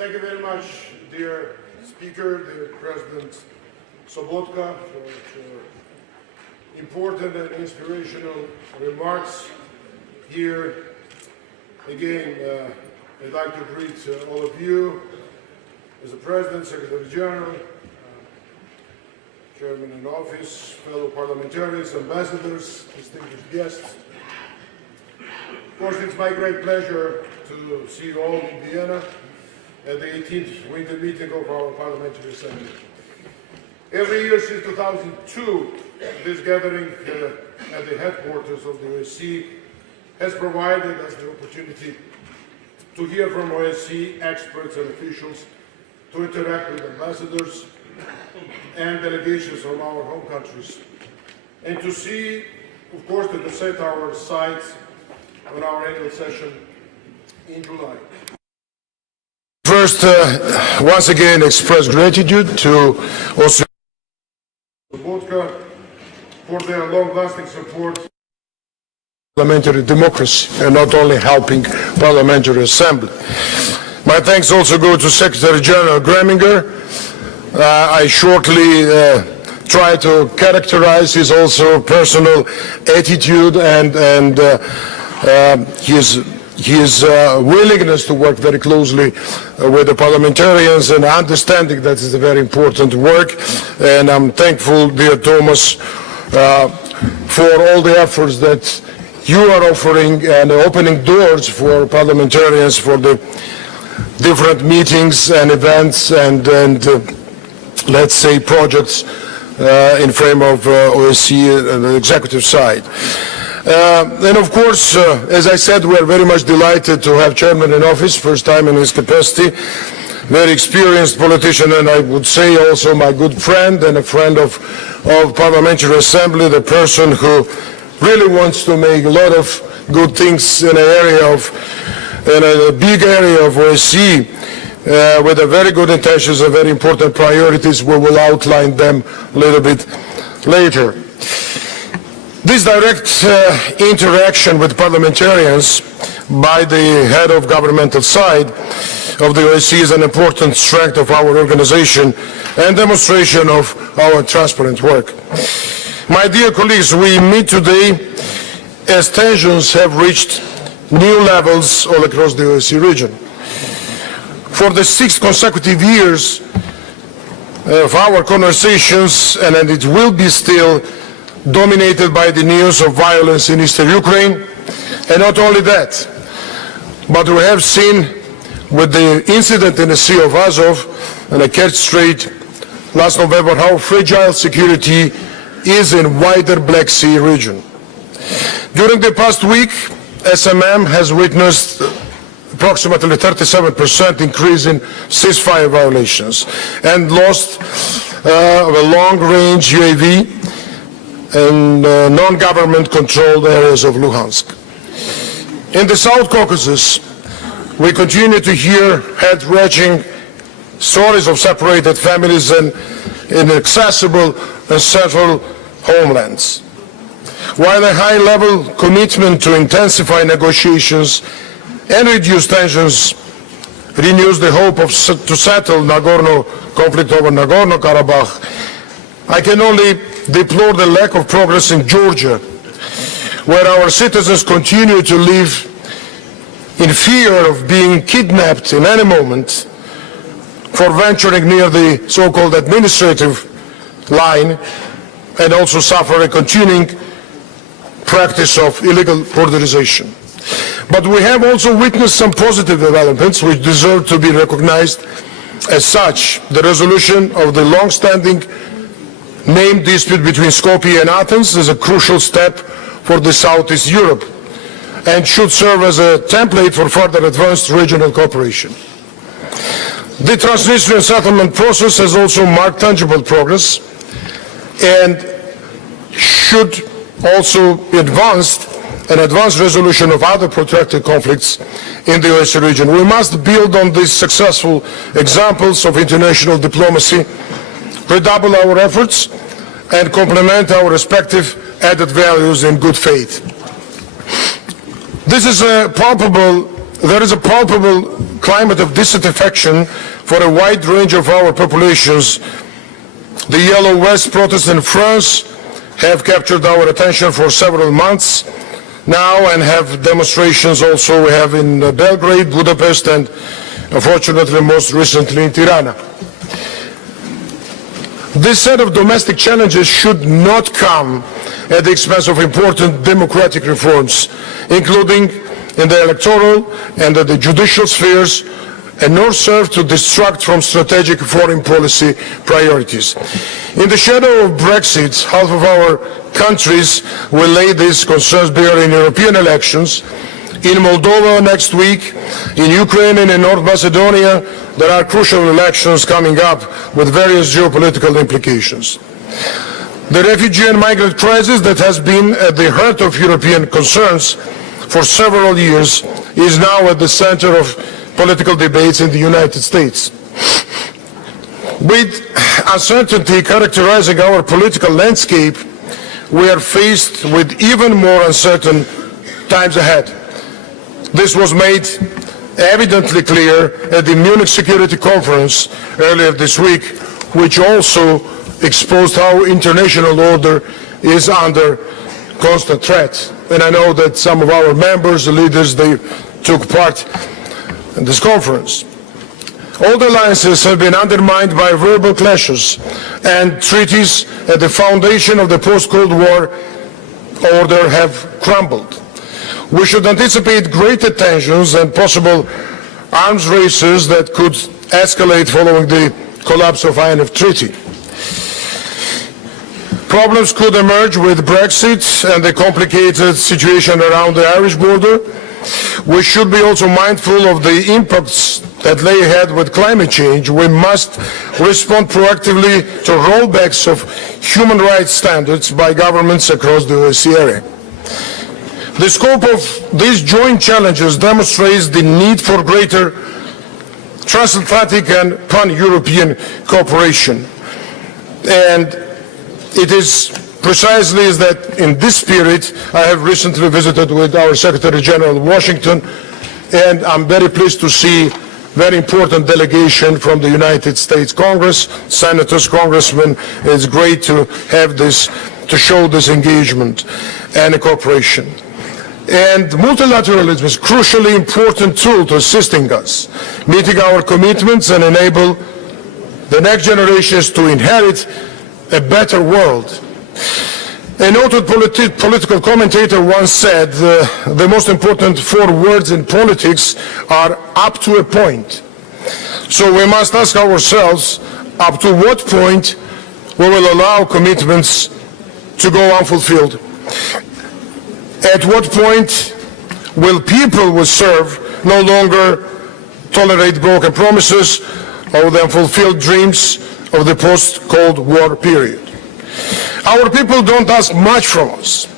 Thank you very much, dear Speaker, dear President Sobotka, for your important and inspirational remarks here. Again, I'd like to greet all of you as the President, Secretary General, Chairman in Office, fellow parliamentarians, ambassadors, distinguished guests. Of course, it's my great pleasure to see you all in Vienna at the 18th Winter Meeting of our Parliamentary Assembly. Every year since 2002, this gathering at the headquarters of the OSCE has provided us the opportunity to hear from OSCE experts and officials, to interact with ambassadors and delegations from our home countries, and to see, of course, to set our sights on our annual session in July. First, once again, express gratitude to OSCE for their long-lasting support for parliamentary democracy and not only helping parliamentary assembly. My thanks also go to Secretary General Greminger. I shortly try to characterize his also personal attitude and his willingness to work very closely with the parliamentarians and understanding that is a very important work. And I'm thankful, dear Thomas, for all the efforts that you are offering and opening doors for parliamentarians for the different meetings and events and let's say projects in frame of OSCE and the executive side. And of course, as I said, we are very much delighted to have Chairman in office, first time in his capacity, very experienced politician, and I would say also my good friend and a friend of Parliamentary Assembly, the person who really wants to make a lot of good things in a big area of OSCE, with a very good intentions and very important priorities. We will outline them a little bit later. This direct interaction with parliamentarians by the head of governmental side of the OSCE is an important strength of our organization and demonstration of our transparent work. My dear colleagues, we meet today as tensions have reached new levels all across the OSCE region. For the 6 consecutive years of our conversations, and it will be still dominated by the news of violence in eastern Ukraine, and not only that, but we have seen with the incident in the Sea of Azov and the Kerch Strait last November how fragile security is in wider Black Sea region. During the past week, SMM has witnessed approximately 37% increase in ceasefire violations and lost a long-range UAV in non-government controlled areas of Luhansk. In the South Caucasus, we continue to hear heart-wrenching stories of separated families and inaccessible and central homelands. While a high-level commitment to intensify negotiations and reduce tensions renews the hope to settle conflict over Nagorno-Karabakh, I can only deplore the lack of progress in Georgia, where our citizens continue to live in fear of being kidnapped in any moment for venturing near the so-called administrative line, and also suffer a continuing practice of illegal borderization. But we have also witnessed some positive developments which deserve to be recognized as such. The resolution of the long-standing name dispute between Skopje and Athens is a crucial step for the Southeast Europe and should serve as a template for further advanced regional cooperation. The Transnistrian settlement process has also marked tangible progress and should also advance an advanced resolution of other protracted conflicts in the OSCE region. We must build on these successful examples of international diplomacy, redouble our efforts, and complement our respective added values in good faith. There is a palpable climate of disaffection for a wide range of our populations. The Yellow Vest protests in France have captured our attention for several months now, and have demonstrations also we have in Belgrade, Budapest, and unfortunately most recently in Tirana. This set of domestic challenges should not come at the expense of important democratic reforms, including in the electoral and the judicial spheres, and nor serve to distract from strategic foreign policy priorities. In the shadow of Brexit, half of our countries will lay these concerns bare in European elections. In Moldova next week, in Ukraine and in North Macedonia, there are crucial elections coming up with various geopolitical implications. The refugee and migrant crisis that has been at the heart of European concerns for several years is now at the center of political debates in the United States. With uncertainty characterizing our political landscape, we are faced with even more uncertain times ahead. This was made evidently clear at the Munich Security Conference earlier this week, which also exposed how international order is under constant threat. And I know that some of our members, the leaders, they took part in this conference. All the alliances have been undermined by verbal clashes, and treaties at the foundation of the post-Cold War order have crumbled. We should anticipate greater tensions and possible arms races that could escalate following the collapse of INF Treaty. Problems could emerge with Brexit and the complicated situation around the Irish border. We should be also mindful of the impacts that lay ahead with climate change. We must respond proactively to rollbacks of human rights standards by governments across the OSCE area. The scope of these joint challenges demonstrates the need for greater transatlantic and pan-European cooperation. And it is precisely that in this spirit I have recently visited with our Secretary General in Washington, and I'm very pleased to see very important delegation from the United States Congress, senators, congressmen. It's great to have this, to show this engagement and cooperation. And multilateralism is a crucially important tool to assisting us, meeting our commitments and enable the next generations to inherit a better world. A noted political commentator once said, the most important 4 words in politics are up to a point. So we must ask ourselves, up to what point we will allow commitments to go unfulfilled? At what point will people we serve no longer tolerate broken promises or the unfulfilled dreams of the post-Cold War period? Our people don't ask much from us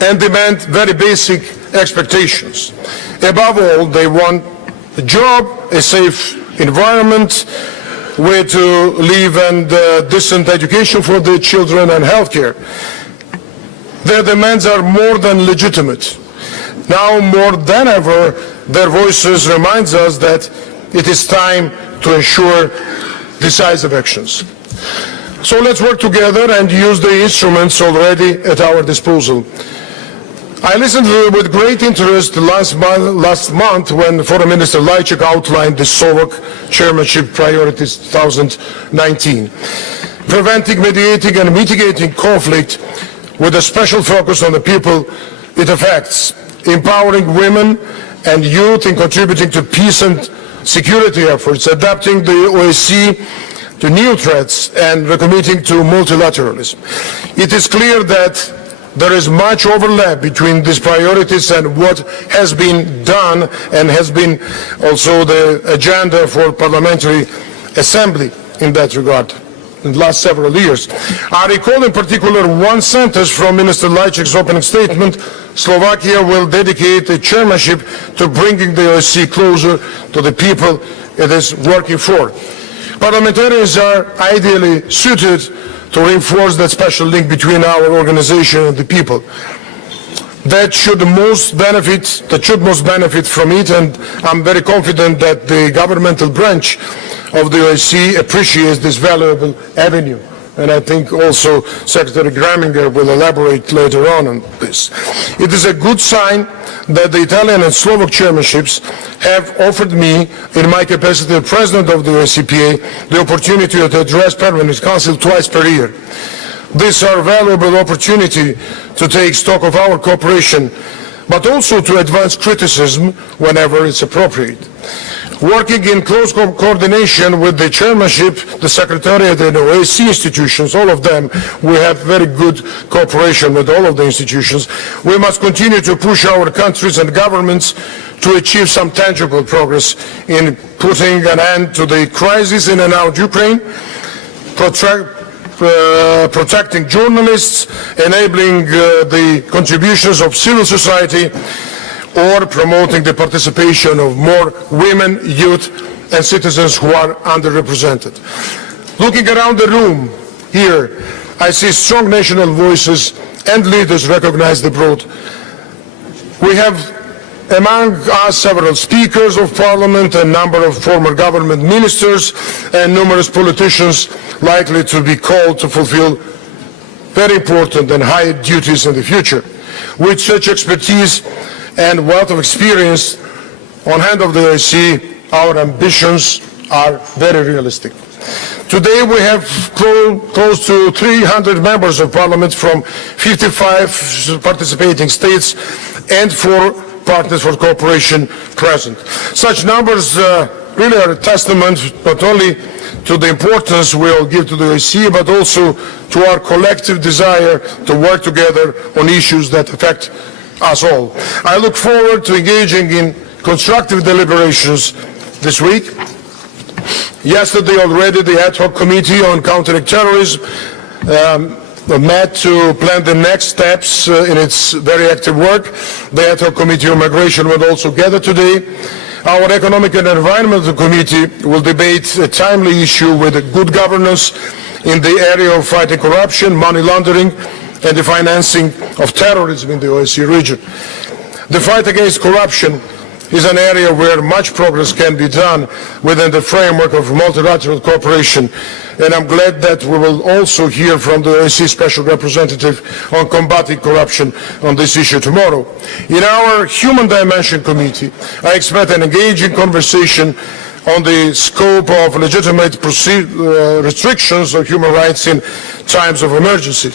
and demand very basic expectations. Above all, they want a job, a safe environment, where to live, and decent education for their children, and health care. Their demands are more than legitimate. Now more than ever, their voices remind us that it is time to ensure decisive actions. So let's work together and use the instruments already at our disposal. I listened with great interest last month when Foreign Minister Lajcak outlined the Slovak chairmanship priorities 2019. Preventing, mediating and mitigating conflict with a special focus on the people it affects, empowering women and youth in contributing to peace and security efforts, adapting the OSCE to new threats, and recommitting to multilateralism. It is clear that there is much overlap between these priorities and what has been done and has been also the agenda for Parliamentary Assembly in that regard in the last several years. I recall in particular one sentence from Minister Lajcak's opening statement: Slovakia will dedicate the chairmanship to bringing the OSCE closer to the people it is working for. Parliamentarians are ideally suited to reinforce that special link between our organization and the people. that should most benefit from it, and I'm very confident that the governmental branch of the OSCE appreciates this valuable avenue. And I think also Secretary Graminger will elaborate later on this. It is a good sign that the Italian and Slovak chairmanships have offered me, in my capacity as President of the OSCE PA, the opportunity to address Permanent Council twice per year. These are a valuable opportunity to take stock of our cooperation, but also to advance criticism whenever it's appropriate. Working in close coordination with the chairmanship, the Secretariat and the OSCE institutions, all of them, we have very good cooperation with all of the institutions. We must continue to push our countries and governments to achieve some tangible progress in putting an end to the crisis in and out Ukraine, protecting journalists, enabling the contributions of civil society, or promoting the participation of more women, youth, and citizens who are underrepresented. Looking around the room here, I see strong national voices and leaders recognized abroad. We have among us several speakers of parliament, a number of former government ministers, and numerous politicians likely to be called to fulfill very important and high duties in the future. With such expertise and wealth of experience on hand of the OSCE, our ambitions are very realistic. Today we have close to 300 members of parliament from 55 participating states and 4 partners for cooperation present. Such numbers really are a testament not only to the importance we all give to the OSCE, but also to our collective desire to work together on issues that affect us all. I look forward to engaging in constructive deliberations this week. Yesterday already the ad hoc committee on countering terrorism met to plan the next steps in its very active work. The ad hoc committee on migration will also gather today. Our economic and environmental committee will debate a timely issue with good governance in the area of fighting corruption, money laundering, and the financing of terrorism in the OSCE region. The fight against corruption is an area where much progress can be done within the framework of multilateral cooperation, and I'm glad that we will also hear from the OSCE Special Representative on combating corruption on this issue tomorrow. In our Human Dimension Committee, I expect an engaging conversation on the scope of legitimate restrictions of human rights in times of emergency.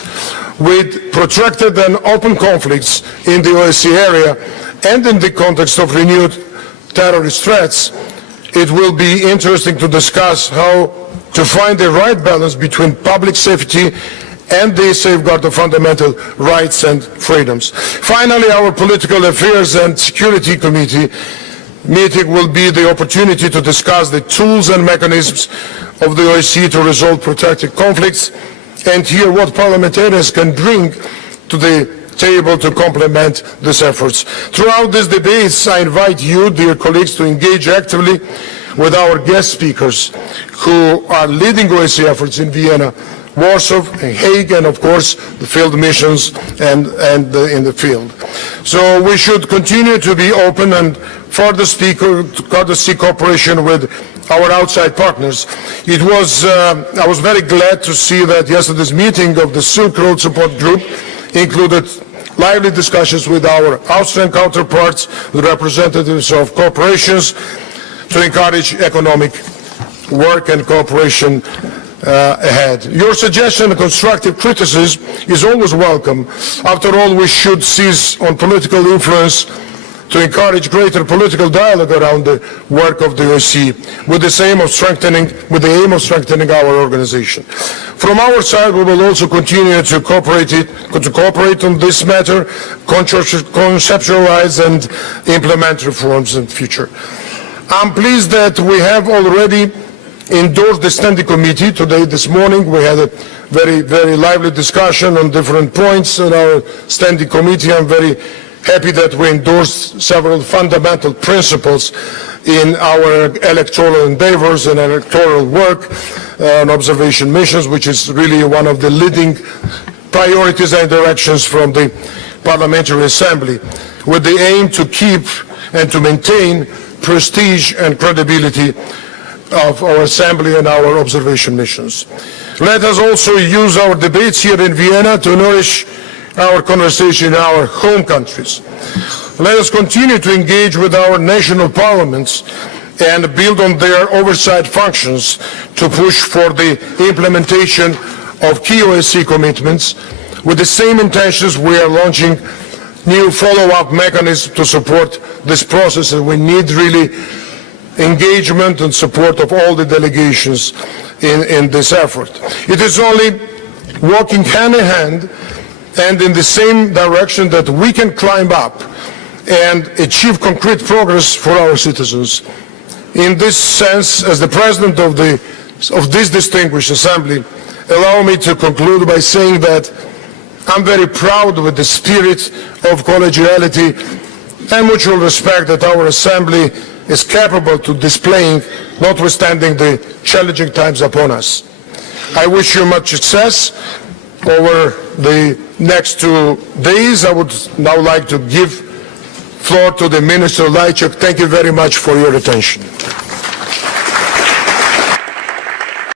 With protracted and open conflicts in the OSCE area and in the context of renewed terrorist threats, it will be interesting to discuss how to find the right balance between public safety and the safeguard of fundamental rights and freedoms. Finally, our Political Affairs and Security Committee meeting will be the opportunity to discuss the tools and mechanisms of the OSCE to resolve protracted conflicts and hear what parliamentarians can bring to the table to complement these efforts. Throughout these debates, I invite you, dear colleagues, to engage actively with our guest speakers who are leading OSCE efforts in Vienna, Warsaw, and Hague, and of course the field missions and in the field. So we should continue to be open and further seek cooperation with our outside partners. I was very glad to see that yesterday's meeting of the Silk Road Support Group included lively discussions with our Austrian counterparts, the representatives of corporations, to encourage economic work and cooperation ahead. Your suggestion and constructive criticism is always welcome. After all, we should seize on political influence to encourage greater political dialogue around the work of the OSCE with the aim of strengthening our organization. From our side, we will also continue to cooperate on this matter, conceptualize and implement reforms in the future. I'm pleased that we have already endorsed the Standing Committee. Today, this morning, we had a very, very lively discussion on different points in our Standing Committee. I'm very happy that we endorsed several fundamental principles in our electoral endeavors and electoral work on observation missions, which is really one of the leading priorities and directions from the Parliamentary Assembly, with the aim to keep and to maintain prestige and credibility of our Assembly and our observation missions. Let us also use our debates here in Vienna to nourish our conversation in our home countries. Let us continue to engage with our national parliaments and build on their oversight functions to push for the implementation of key OSCE commitments. With the same intentions, we are launching new follow-up mechanisms to support this process, and we need really engagement and support of all the delegations in this effort. It is only walking hand in hand and in the same direction that we can climb up and achieve concrete progress for our citizens. In this sense, as the President of this distinguished Assembly, allow me to conclude by saying that I'm very proud with the spirit of collegiality and mutual respect that our Assembly is capable to displaying, notwithstanding the challenging times upon us. I wish you much success over the next 2 days. I would now like to give floor to the Minister Lajcak. Thank you very much for your attention.